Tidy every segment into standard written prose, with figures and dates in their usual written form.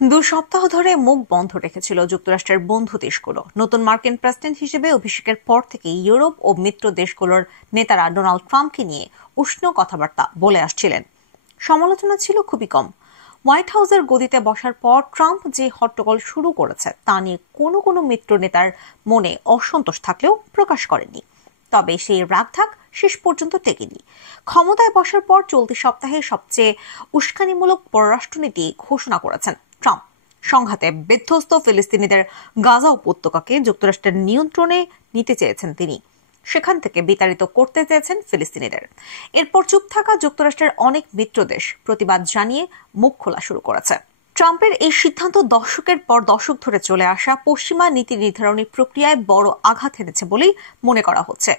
দু সপ্তাহ ধরে মুখ বন্ধ রেখেছিল যুক্তরাষ্ট্রের বন্ধু দেশগুলো। নতুন মার্কিন প্রেসিডেন্ট হিসেবে অভিষেকের পর থেকে ইউরোপ ও মিত্র দেশগুলোর নেতারা ডোনাল্ড ট্রাম্পকে নিয়ে উষ্ণ কথাবার্তা বলে আসছিলেন। সমালোচনা ছিল খুবই কম। হোয়াইট হাউসের গদিতে বসার পর ট্রাম্প যে হট্টগোল শুরু করেছে তা নিয়ে কোনো কোনো মিত্র নেতার মনে অসন্তোষ থাকলেও প্রকাশ করেননি। তবে সেই রাগঢাক শেষ পর্যন্ত টেকেনি। ক্ষমতায় বসার পর চলতি সপ্তাহে সবচেয়ে উস্কানিমূলক পররাষ্ট্রনীতি ঘোষণা করেছেন ট্রাম্প। সংঘাতে বিধ্বস্ত ফিলিস্তিনিদের গাজা উপত্যকাকে যুক্তরাষ্ট্রের নিয়ন্ত্রণে নিতে চেয়েছেন তিনি। সেখান থেকে বিতাড়িত করতে চেয়েছেন ফিলিস্তিনিদের। এরপর চুপ থাকা যুক্তরাষ্ট্রের অনেক মিত্র দেশ প্রতিবাদ জানিয়ে মুখ খোলা শুরু করেছে। ট্রাম্পের এই সিদ্ধান্ত দশকের পর দশক ধরে চলে আসা পশ্চিমা নীতি নির্ধারণী প্রক্রিয়ায় বড় আঘাত এনেছে বলেই মনে করা হচ্ছে।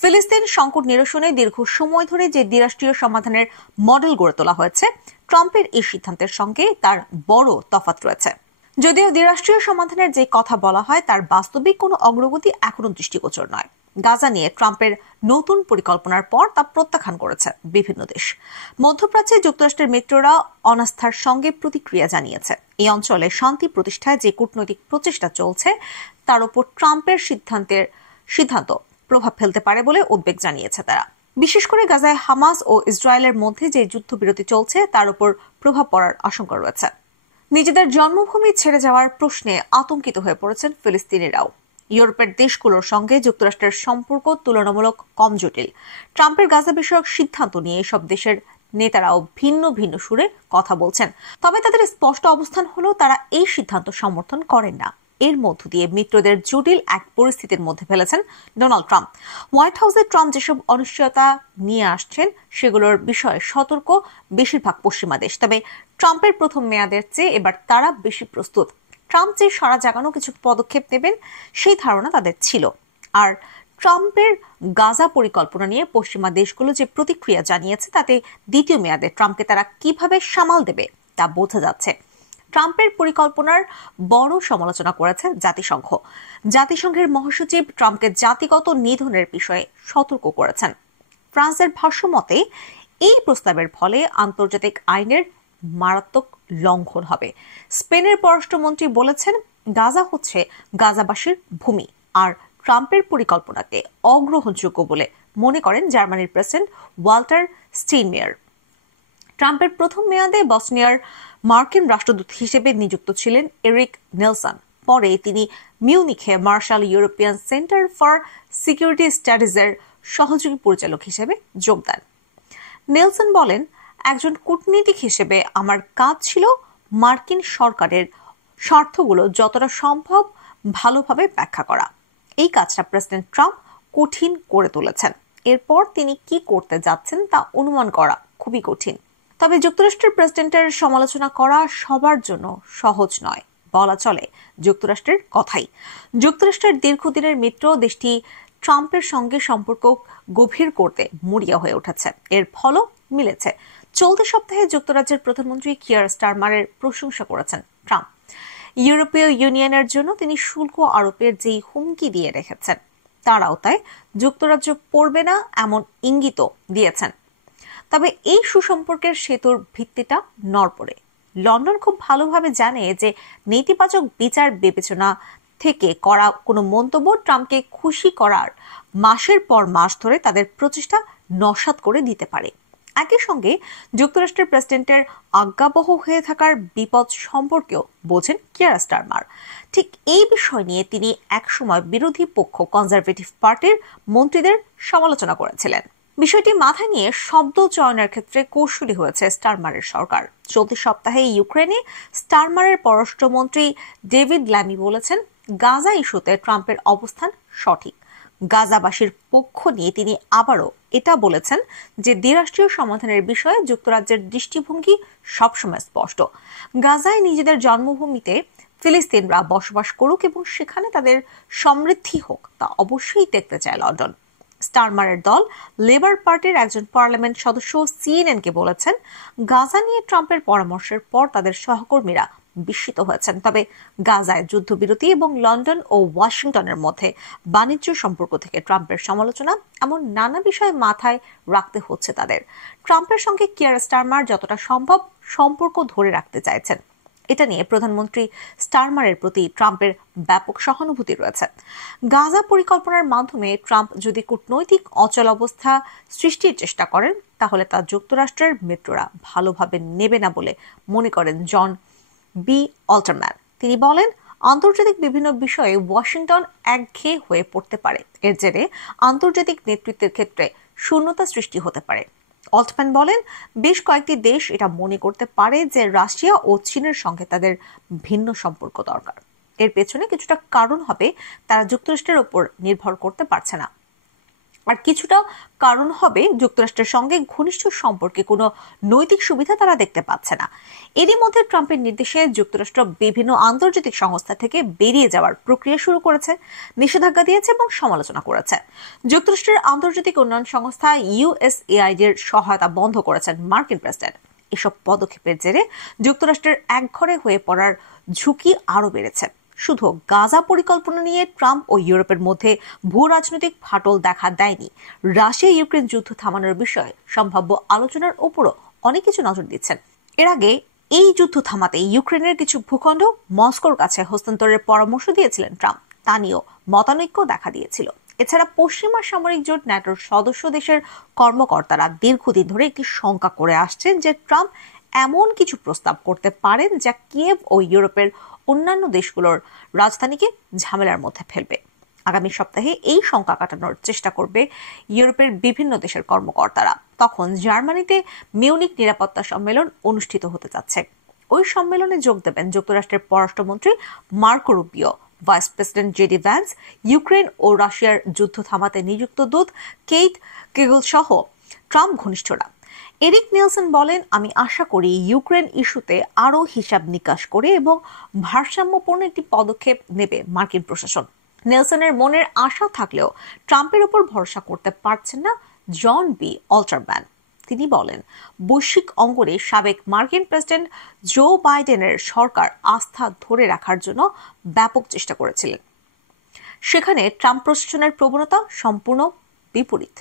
ফিলিস্তিন সংকট নিরসনে দীর্ঘ সময় ধরে যে দ্বিরাষ্ট্রীয় সমাধানের মডেল গড়ে তোলা হয়েছে, ট্রাম্পের এই সিদ্ধান্তের সঙ্গে তার বড় তফাৎ রয়েছে। যদিও দ্বিরাষ্ট্রীয় সমাধানের যে কথা বলা হয় তার বাস্তবিক কোনো অগ্রগতি এখনো দৃষ্টিগোচর নয়। গাজা নিয়ে ট্রাম্পের নতুন পরিকল্পনার পর তা প্রত্যাখ্যান করেছে বিভিন্ন দেশ। মধ্যপ্রাচ্যে যুক্তরাষ্ট্রের মিত্ররা অনাস্থার সঙ্গে প্রতিক্রিয়া জানিয়েছে। এই অঞ্চলে শান্তি প্রতিষ্ঠায় যে কূটনৈতিক প্রচেষ্টা চলছে তার উপর ট্রাম্পের সিদ্ধান্ত প্রভাব ফেলতে পারে বলে উদ্বেগ জানিয়েছে তারা। বিশেষ করে গাজায় হামাস ও ইসরায়েলের মধ্যে যে যুদ্ধবিরতি চলছে তার উপর প্রভাব পড়ার আশঙ্কা রয়েছে। নিজেদের জন্মভূমি ছেড়ে যাওয়ার প্রশ্নে আতঙ্কিত হয়ে পড়েছেন ফিলিস্তিনিরাও। ইউরোপের দেশগুলোর সঙ্গে যুক্তরাষ্ট্রের সম্পর্ক তুলনামূলক কম জটিল। ট্রাম্পের গাজা বিষয়ক সিদ্ধান্ত নিয়ে এসব দেশের নেতারাও ভিন্ন ভিন্ন সুরে কথা বলছেন। তবে তাদের স্পষ্ট অবস্থান হলো তারা এই সিদ্ধান্ত সমর্থন করেন না। এর মধ্য দিয়ে মিত্রদের জটিল এক পরিস্থিতির মধ্যে ফেলেছেন ডোনাল্ড ট্রাম্প। হোয়াইট হাউসে ট্রাম্প যেসব অনিশ্চয়তা নিয়ে আসছেন সেগুলোর বিষয়ে সতর্ক বেশিরভাগ পশ্চিমা দেশ। তবে ট্রাম্পের প্রথম মেয়াদের চেয়ে এবার তারা বেশি প্রস্তুত। ট্রাম্প যে সাড়া জাগানো কিছু পদক্ষেপ নেবেন সেই ধারণা তাদের ছিল। আর ট্রাম্পের গাজা পরিকল্পনা নিয়ে পশ্চিমা দেশগুলো যে প্রতিক্রিয়া জানিয়েছে তাতে দ্বিতীয় মেয়াদে ট্রাম্পকে তারা কিভাবে সামাল দেবে তা বোঝা যাচ্ছে। ট্রাম্পের পরিকল্পনার বড় সমালোচনা করেছে জাতিসংঘ। জাতিসংঘের মহাসচিব ট্রাম্পকে জাতিগত নিধনের বিষয়ে সতর্ক করেছেন। ফ্রান্সের ভাষ্যমতে এই প্রস্তাবের ফলে আন্তর্জাতিক আইনের মারাত্মক লঙ্ঘন হবে। স্পেনের পররাষ্ট্রমন্ত্রী বলেছেন গাজা হচ্ছে গাজাবাসীর ভূমি, আর ট্রাম্পের পরিকল্পনাকে অগ্রহণযোগ্য বলে মনে করেন জার্মানির প্রেসিডেন্ট ওয়াল্টার স্টেইনমেয়ার। ট্রাম্পের প্রথম মেয়াদে বসনিয়ার মার্কিন রাষ্ট্রদূত হিসেবে নিযুক্ত ছিলেন এরিক নেলসন। পরে তিনি মিউনিখে Marshall European Center for Security স্টাডিজের সহযোগী পরিচালক হিসেবে যোগ দেন। নেলসন বলেন, একজন কূটনীতিক হিসেবে আমার কাজ ছিল মার্কিন সরকারের স্বার্থগুলো যতটা সম্ভব ভালোভাবে ব্যাখ্যা করা। এই কাজটা প্রেসিডেন্ট ট্রাম্প কঠিন করে তুলেছেন। এরপর তিনি কি করতে যাচ্ছেন তা অনুমান করা খুবই কঠিন। তবে যুক্তরাষ্ট্রের প্রেসিডেন্টের সমালোচনা করা সবার জন্য সহজ নয়। বলা চলে যুক্তরাষ্ট্রের কথাই। যুক্তরাষ্ট্রের দীর্ঘদিনের মিত্র দেশটি ট্রাম্পের সঙ্গে সম্পর্ক গভীর করতে মরিয়া হয়ে উঠেছে। এর ফলও মিলেছে। চলতি সপ্তাহে যুক্তরাজ্যের প্রধানমন্ত্রী কিয়ার স্টারমারের প্রশংসা করেছেন ট্রাম্প। ইউরোপীয় ইউনিয়নের জন্য তিনি শুল্ক আরোপের যেই হুমকি দিয়ে রেখেছেন তার আওতায় যুক্তরাজ্য পড়বে না এমন ইঙ্গিতও দিয়েছেন। তবে এই সুসম্পর্কের সেতুর ভিত্তিটা নড়বড়ে। লন্ডন খুব ভালোভাবে জানে যে নেতিবাচক বিচার বিবেচনা থেকে করা কোনো মন্তব্য ট্রাম্পকে খুশি করার মাসের পর মাস ধরে তাদের প্রচেষ্টা নস্যাৎ করে দিতে পারে। একই সঙ্গে যুক্তরাষ্ট্রের প্রেসিডেন্টের আজ্ঞাবহ হয়ে থাকার বিপদ সম্পর্কেও বোঝেন কিয়ার স্টারমার। ঠিক এই বিষয় নিয়ে তিনি একসময় বিরোধী পক্ষ কনজারভেটিভ পার্টির মন্ত্রীদের সমালোচনা করেছিলেন। বিষয়টি মাথায় নিয়ে শব্দ চয়নের ক্ষেত্রে কৌশলী হয়েছে স্টারমারের সরকার। চলতি সপ্তাহে ইউক্রেনে স্টারমারের পররাষ্ট্রমন্ত্রী ডেভিড ল্যামি বলেছেন, গাজা ইস্যুতে ট্রাম্পের অবস্থান সঠিক। গাজাবাসীর পক্ষ নিয়ে তিনি আবারও এটা বলেছেন যে দ্বিরাষ্ট্রীয় সমাধানের বিষয়ে যুক্তরাজ্যের দৃষ্টিভঙ্গি সবসময় স্পষ্ট। গাজায় নিজেদের জন্মভূমিতে ফিলিস্তিনরা বসবাস করুক এবং সেখানে তাদের সমৃদ্ধি হোক, তা অবশ্যই দেখতে চায় লন্ডন। স্টারমারের দল লেবার পার্টির একজন পার্লামেন্ট সদস্য সিএনএনকে বলেছেন, গাজা নিয়ে ট্রাম্পের পরামর্শের পর তাদের সহকর্মীরা বিস্মিত হয়েছেন। তবে গাজায় যুদ্ধবিরতি এবং লন্ডন ও ওয়াশিংটনের মধ্যে বাণিজ্য সম্পর্ক থেকে ট্রাম্পের সমালোচনা এমন নানা বিষয় মাথায় রাখতে হচ্ছে তাদের। ট্রাম্পের সঙ্গে কিয়ার স্টারমার যতটা সম্ভব সম্পর্ক ধরে রাখতে চাইছেন। এটা নিয়ে প্রধানমন্ত্রী স্টারমারের প্রতি ট্রাম্পের ব্যাপক সহানুভূতি রয়েছে। গাজা পরিকল্পনার মাধ্যমে ট্রাম্প যদি কূটনৈতিক অচলাবস্থা সৃষ্টির চেষ্টা করেন তাহলে তা যুক্তরাষ্ট্রের মিত্ররা ভালোভাবে নেবে না বলে মনে করেন জন বি অল্টারম্যান। তিনি বলেন, আন্তর্জাতিক বিভিন্ন বিষয়ে ওয়াশিংটন একঘেয়ে হয়ে পড়তে পারে। এর জেরে আন্তর্জাতিক নেতৃত্বের ক্ষেত্রে শূন্যতা সৃষ্টি হতে পারে। অল্টম্যান বলেন, বেশ কয়েকটি দেশ এটা মনে করতে পারে যে রাশিয়া ও চীনের সঙ্গে তাদের ভিন্ন সম্পর্ক দরকার। এর পেছনে কিছুটা কারণ হবে তারা যুক্তরাষ্ট্রের উপর নির্ভর করতে পারছে না, আর কিছুটা কারণ হবে যুক্তরাষ্ট্রের সঙ্গে ঘনিষ্ঠ সম্পর্কে কোনো নৈতিক সুবিধা তারা দেখতে পাচ্ছে না। এরই মধ্যে ট্রাম্পের নির্দেশে যুক্তরাষ্ট্র বিভিন্ন আন্তর্জাতিক সংস্থা থেকে বেরিয়ে যাওয়ার প্রক্রিয়া শুরু করেছে, নিষেধাজ্ঞা দিয়েছে এবং সমালোচনা করেছে। যুক্তরাষ্ট্রের আন্তর্জাতিক উন্নয়ন সংস্থা USAID-এর সহায়তা বন্ধ করেছেন মার্কিন প্রেসিডেন্ট। এসব পদক্ষেপের জেরে যুক্তরাষ্ট্রের একঘরে হয়ে পড়ার ঝুঁকি আরও বেড়েছে। শুধু গাজা পরিকল্পনা নিয়ে ট্রাম্প ও ইউরোপের মধ্যে ভূ রাজনৈতিক ফাটল দেখা দেয়নি, রাশিয়া ইউক্রেন যুদ্ধ থামানোর বিষয়ে সম্ভাব্য আলোচনার উপরও অনেক কিছু নজর দিচ্ছেন। এর আগে এই যুদ্ধ থামাতে ইউক্রেনের কিছু ভূখণ্ড মস্কোর কাছে হস্তান্তরের পরামর্শ দিয়েছিলেন ট্রাম্প। তা নিয়েও মতানৈক্য দেখা দিয়েছিল। এছাড়া পশ্চিমা সামরিক জোট ন্যাটোর সদস্য দেশের কর্মকর্তারা দীর্ঘদিন ধরে একটি শঙ্কা করে আসছেন যে ট্রাম্প এমন কিছু প্রস্তাব করতে পারেন যা কিয়েভ ও ইউরোপের অন্যান্য দেশগুলোর রাজধানীকে ঝামেলার মধ্যে ফেলবে। আগামী সপ্তাহে এই শঙ্কা কাটানোর চেষ্টা করবে ইউরোপের বিভিন্ন দেশের কর্মকর্তারা। তখন জার্মানিতে মিউনিক নিরাপত্তা সম্মেলন অনুষ্ঠিত হতে যাচ্ছে। ওই সম্মেলনে যোগ দেবেন যুক্তরাষ্ট্রের পররাষ্ট্রমন্ত্রী Marco Rubio, vice president JD Vance, Ukraine ও রাশিয়ার যুদ্ধ থামাতে নিযুক্ত দূত কেইথ কেগল সহ ট্রাম্প ঘনিষ্ঠরা। এরিক নেলসন বলেন, আমি আশা করি ইউক্রেন ইস্যুতে আরও হিসাব নিকাশ করে এবং ভারসাম্যপূর্ণ একটি পদক্ষেপ নেবে মার্কিন প্রশাসন। নেলসনের মনের আশা থাকলেও ট্রাম্পের উপর ভরসা করতে পারছেন না জন বি অল্টারম্যান। তিনি বলেন, বৈশ্বিক অঙ্গনে সাবেক মার্কিন প্রেসিডেন্ট জো বাইডেনের সরকার আস্থা ধরে রাখার জন্য ব্যাপক চেষ্টা করেছিলেন। সেখানে ট্রাম্প প্রশাসনের প্রবণতা সম্পূর্ণ বিপরীত।